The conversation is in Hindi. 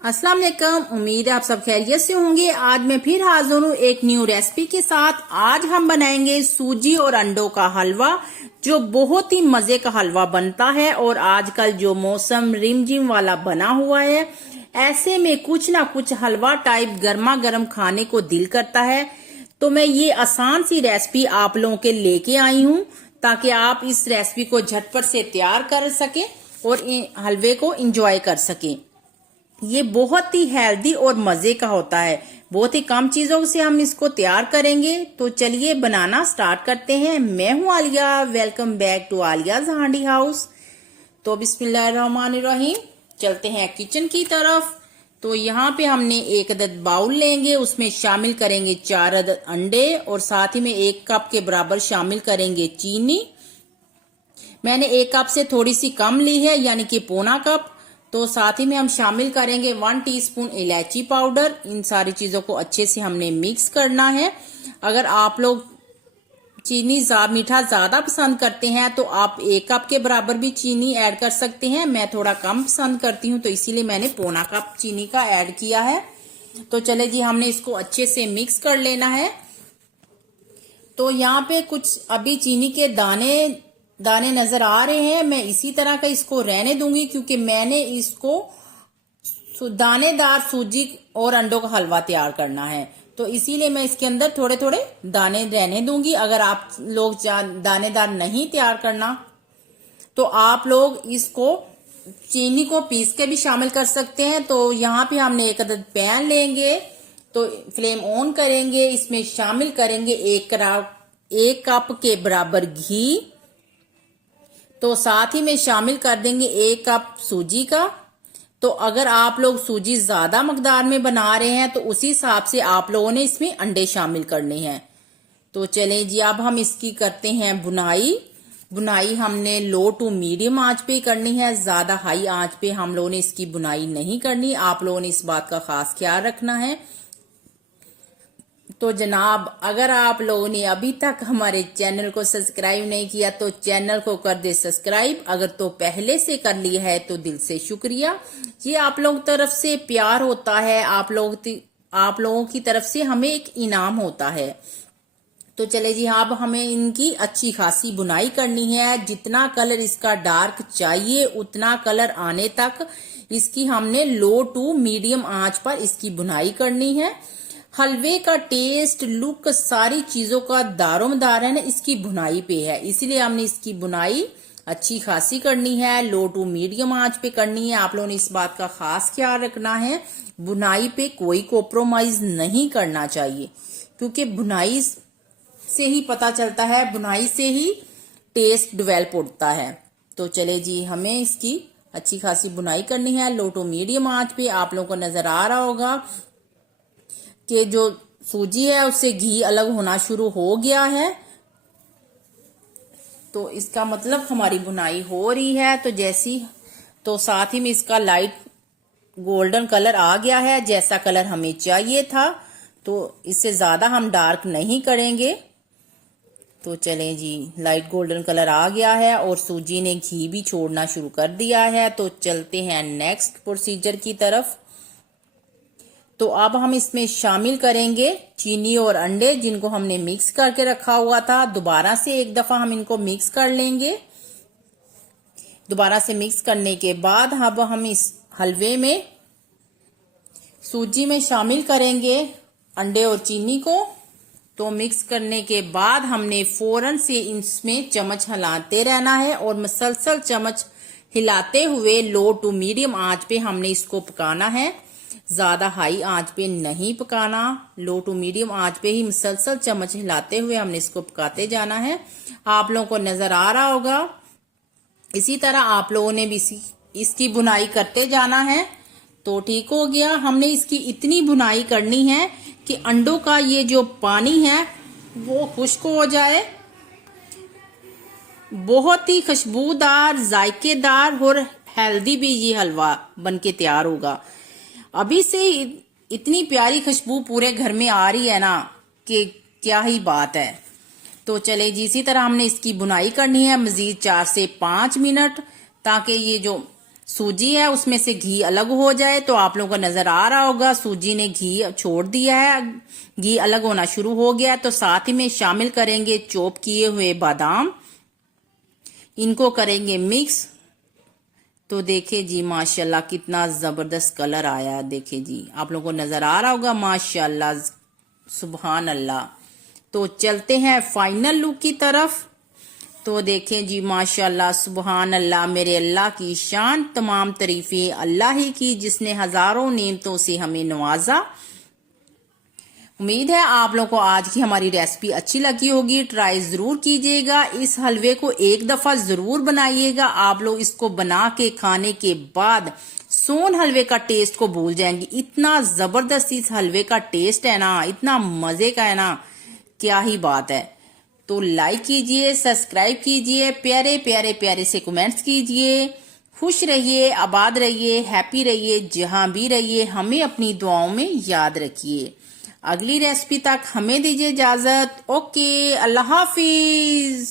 अस्सलाम वालेकुम। उम्मीद है आप सब खैरियत से होंगे। आज मैं फिर हाजिर हूँ एक न्यू रेसिपी के साथ। आज हम बनाएंगे सूजी और अंडों का हलवा, जो बहुत ही मजे का हलवा बनता है। और आजकल जो मौसम रिमझिम वाला बना हुआ है, ऐसे में कुछ ना कुछ हलवा टाइप गर्मा गर्म खाने को दिल करता है। तो मैं ये आसान सी रेसिपी आप लोगों के लेके आई हूँ, ताकि आप इस रेसिपी को झटपट से तैयार कर सके और हलवे को इंजॉय कर सके। ये बहुत ही हेल्दी और मजे का होता है। बहुत ही कम चीजों से हम इसको तैयार करेंगे। तो चलिए बनाना स्टार्ट करते हैं। मैं हूं Alia, welcome back to Alia's हांडी हाउस। तो बिस्मिल्लाहिर्रहमानिर्रहीम, चलते हैं किचन की तरफ। तो यहाँ पे हमने एक अदद बाउल लेंगे, उसमें शामिल करेंगे 4 अदद अंडे और साथ ही में 1 कप के बराबर शामिल करेंगे चीनी। मैंने 1 कप से थोड़ी सी कम ली है, यानी कि पौना कप। तो साथ ही में हम शामिल करेंगे 1 टीस्पून इलायची पाउडर। इन सारी चीजों को अच्छे से हमने मिक्स करना है। अगर आप लोग चीनी मीठा ज्यादा पसंद करते हैं तो आप 1 कप के बराबर भी चीनी ऐड कर सकते हैं। मैं थोड़ा कम पसंद करती हूँ, तो इसीलिए मैंने पौना कप चीनी का ऐड किया है। तो चले जी, हमने इसको अच्छे से मिक्स कर लेना है। तो यहाँ पे कुछ अभी चीनी के दाने नजर आ रहे हैं। मैं इसी तरह का इसको रहने दूंगी, क्योंकि मैंने इसको दानेदार सूजी और अंडों का हलवा तैयार करना है। तो इसीलिए मैं इसके अंदर थोड़े थोड़े दाने रहने दूंगी। अगर आप लोग दानेदार नहीं तैयार करना, तो आप लोग इसको चीनी को पीस के भी शामिल कर सकते हैं। तो यहाँ पे हमने एक अदद पैन लेंगे, तो फ्लेम ऑन करेंगे। इसमें शामिल करेंगे 1 कप के बराबर घी। तो साथ ही में शामिल कर देंगे 1 कप सूजी का। तो अगर आप लोग सूजी ज्यादा मकदार में बना रहे हैं, तो उसी हिसाब से आप लोगों ने इसमें अंडे शामिल करने हैं। तो चलें जी, अब हम इसकी करते हैं बुनाई हमने लो टू मीडियम आंच पे करनी है। ज्यादा हाई आंच पे हम लोगों ने इसकी बुनाई नहीं करनी। आप लोगों ने इस बात का खास ख्याल रखना है। तो जनाब, अगर आप लोगों ने अभी तक हमारे चैनल को सब्सक्राइब नहीं किया, तो चैनल को कर दे सब्सक्राइब। अगर तो पहले से कर लिया है तो दिल से शुक्रिया। ये आप लोगों की तरफ से प्यार होता है, आप लोगों की तरफ से हमें एक इनाम होता है। तो चले जी, अब हमें इनकी अच्छी खासी बुनाई करनी है। जितना कलर इसका डार्क चाहिए, उतना कलर आने तक इसकी हमने लो टू मीडियम आंच पर इसकी बुनाई करनी है। हलवे का टेस्ट, लुक, सारी चीजों का दारोमदार है ना इसकी बुनाई पे है। इसलिए हमने इसकी बुनाई अच्छी खासी करनी है, लो टू मीडियम आंच पे करनी है। आप लोगों ने इस बात का खास ख्याल रखना है, बुनाई पे कोई कॉम्प्रोमाइज नहीं करना चाहिए, क्योंकि बुनाई से ही पता चलता है, बुनाई से ही टेस्ट डेवलप होता है। तो चले जी, हमें इसकी अच्छी खासी बुनाई करनी है लो टू मीडियम आंच पे। आप लोगों को नजर आ रहा होगा कि जो सूजी है उससे घी अलग होना शुरू हो गया है। तो इसका मतलब हमारी बुनाई हो रही है। तो साथ ही में इसका लाइट गोल्डन कलर आ गया है, जैसा कलर हमें चाहिए था। तो इससे ज्यादा हम डार्क नहीं करेंगे। तो चलें जी, लाइट गोल्डन कलर आ गया है और सूजी ने घी भी छोड़ना शुरू कर दिया है। तो चलते हैं नेक्स्ट प्रोसीजर की तरफ। तो अब हम इसमें शामिल करेंगे चीनी और अंडे, जिनको हमने मिक्स करके रखा हुआ था। दोबारा से एक दफा हम इनको मिक्स कर लेंगे। दोबारा से मिक्स करने के बाद अब हम इस हलवे में सूजी में शामिल करेंगे अंडे और चीनी को। तो मिक्स करने के बाद हमने फौरन से इसमें चम्मच हिलाते रहना है और मुसलसल चम्मच हिलाते हुए लो टू मीडियम आंच पे हमने इसको पकाना है। ज्यादा हाई आंच पे नहीं पकाना, लो टू मीडियम आंच पे ही मुसलसल चम्मच हिलाते हुए हमने इसको पकाते जाना है। आप लोगों को नजर आ रहा होगा, इसी तरह आप लोगों ने भी इसकी बुनाई करते जाना है। तो ठीक हो गया। हमने इसकी इतनी बुनाई करनी है कि अंडों का ये जो पानी है वो खुश्क हो जाए। बहुत ही खुशबूदार, जायकेदार और हेल्दी भी ये हलवा बनके तैयार होगा। अभी से इतनी प्यारी खुशबू पूरे घर में आ रही है ना, कि क्या ही बात है। तो चले जी, इसी तरह हमने इसकी बुनाई करनी है मजीद 4 से 5 मिनट, ताकि ये जो सूजी है उसमें से घी अलग हो जाए। तो आप लोगों को नजर आ रहा होगा सूजी ने घी छोड़ दिया है, घी अलग होना शुरू हो गया। तो साथ ही में शामिल करेंगे चॉप किए हुए बादाम, इनको करेंगे मिक्स। तो देखिए जी माशाल्लाह कितना जबरदस्त कलर आया, देखिए जी आप लोगों को नजर आ रहा होगा माशाल्लाह, सुभान अल्लाह। तो चलते हैं फाइनल लुक की तरफ। तो देखें जी माशाल्लाह सुभान अल्लाह, मेरे अल्लाह की शान, तमाम तारीफें अल्लाह ही की जिसने हजारों नेमतों से हमें नवाजा। उम्मीद है आप लोगों को आज की हमारी रेसिपी अच्छी लगी होगी, ट्राई जरूर कीजिएगा। इस हलवे को एक दफा जरूर बनाइएगा, आप लोग इसको बना के खाने के बाद सोन हलवे का टेस्ट को भूल जाएंगे। इतना जबरदस्त इस हलवे का टेस्ट है ना, इतना मजे का है ना, क्या ही बात है। तो लाइक कीजिए, सब्सक्राइब कीजिए, प्यारे प्यारे प्यारे से कमेंट्स कीजिए। खुश रहिए, आबाद रहिए, हैप्पी रहिए, जहां भी रहिए हमें अपनी दुआओं में याद रखिए। अगली रेसिपी तक हमें दीजिए इजाजत। ओके, अल्लाह हाफिज।